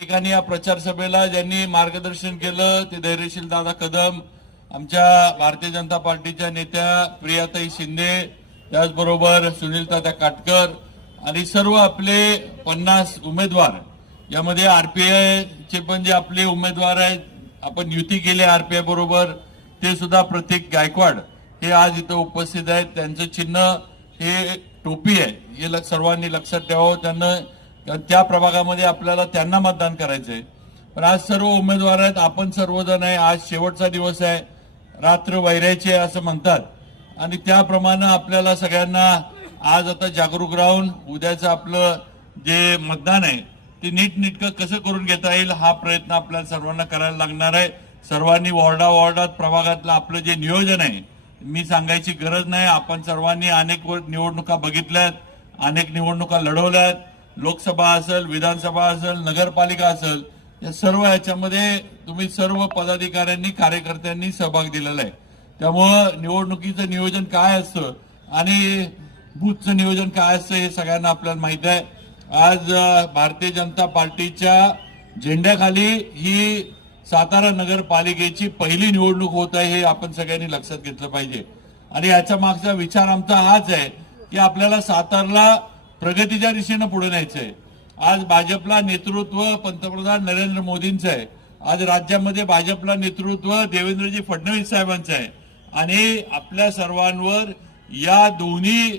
ठिकाणी या प्रचार सभेला ज्यांनी मार्गदर्शन केलं ते धैर्यशील दादा कदम, आमच्या भारतीय जनता पार्टीच्या नेत्या प्रियाताई शिंदे, त्याचबरोबर सुनीलतात्या काटकर आणि सर्व आपले 50 उमेदवार, यामध्ये आरपीआय चे पण जे आपले उमेदवार आहेत, आपण युती केली आरपीआय बरोबर, ते सुद्धा प्रतीक गायकवाड हे आज इथं उपस्थित आहेत. त्यांचं चिन्ह हे टोपी आहे, हे सर्वांनी लक्षात ठेवावं. त्यांना त्या प्रभागामध्ये आपल्याला त्यांना मतदान करायचंय. पण आज सर्व उमेदवार आहेत, आपण सर्वजण आहे. आज शेवटचा दिवस आहे, रात्र वैरायची आहे असं म्हणतात आणि त्याप्रमाणे आपल्याला सगळ्यांना आज आता जागरूक राहून उद्याचं आपलं जे मतदान आहे ते नीटनेटकं कसं करून घेता येईल हा प्रयत्न आपल्याला सर्वांना करायला लागणार आहे. सर्वांनी वॉर्डात प्रभागातलं आपलं जे नियोजन आहे, मी सांगायची गरज नाही. आपण सर्वांनी अनेक निवडणुका बघितल्यात, अनेक निवडणुका लढवल्यात. लोकसभा असेल, विधानसभा असेल, नगरपालिका असेल, या सर्व याच्यामध्ये तुम्ही सर्व पदाधिकाऱ्यांनी, कार्यकर्त्यांनी सहभाग दिलेला आहे. त्यामुळं निवडणुकीचं नियोजन काय असतं आणि बूथचं नियोजन काय असतं हे सगळ्यांना आपल्याला माहित आहे. आज भारतीय जनता पार्टीच्या झेंड्याखाली ही सातारा नगरपालिकेची पहिली निवडणूक होत आहे, हे आपण सगळ्यांनी लक्षात घेतलं पाहिजे. आणि याच्या मागचा विचार आमचा हाच आहे की आपल्याला सातारला प्रगतीच्या दिशेनं पुढे न्यायचं आहे. आज भाजपला नेतृत्व पंतप्रधान नरेंद्र मोदींचं आहे. आज राज्यामध्ये भाजपला नेतृत्व देवेंद्रजी फडणवीस साहेबांचं आहे आणि आपल्या सर्वांवर या दोन्ही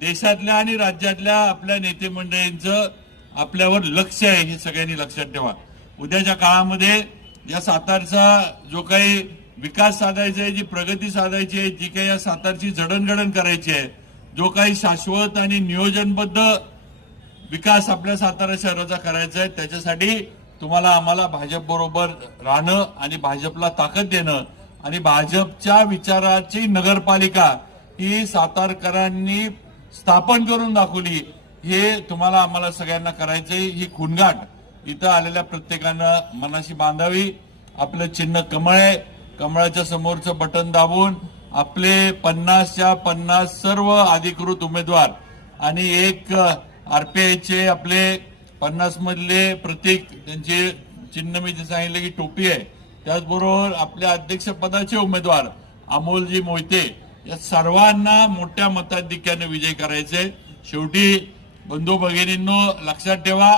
देशातल्या आणि राज्यातल्या आपल्या नेते मंडळींचं आपल्यावर लक्ष आहे, हे सगळ्यांनी लक्षात ठेवा. उद्याच्या काळामध्ये या सातारचा जो काही विकास साधायचा आहे, जी प्रगती साधायची आहे, जी काही या सातारची जडणघडण करायची आहे, जो काही शाश्वत आणि नियोजनबद्ध विकास आपल्या सातारा शहराचा करायचा आहे, त्याच्यासाठी तुम्हाला आम्हाला भाजप बरोबर राहणं आणि भाजपला ताकद देणं आणि भाजपच्या विचाराची नगरपालिका ही सातारकरांनी स्थापन करून दाखवली, हे तुम्हाला आम्हाला सगळ्यांना करायचंय. ही खुणगाठ इथं आलेल्या प्रत्येकानं मनाशी बांधावी. आपलं चिन्ह कमळ आहे, कमळाच्या समोरचं बटन दाबून आपले 50च्या 50 सर्व अधिकृत उमेदवार आणि एक आरपीआयचे आपले 50 मधले प्रतीक, त्यांचे चिन्ह मी जे सांगितलं की टोपी आहे, त्याचबरोबर आपल्या अध्यक्षपदाचे उमेदवार अमोलजी मोहिते, या सर्वांना मोठ्या मताधिक्याने विजय करायचे. शेवटी बंधू भगिनींनो लक्षात ठेवा,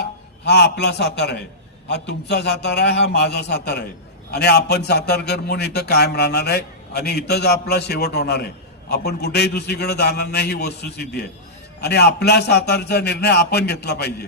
हा आपला सातारा आहे, हा तुमचा सातारा आहे, हा माझा सातारा आहे आणि आपण सातारकर म्हणून इथं कायम राहणार आहे आणि इथंच आपला शेवट होणार आहे. आपण कुठेही दुसरीकडे जाणार नाही, ही वस्तुस्थिती आहे आणि आपल्या सातारचा निर्णय आपण घेतला पाहिजे.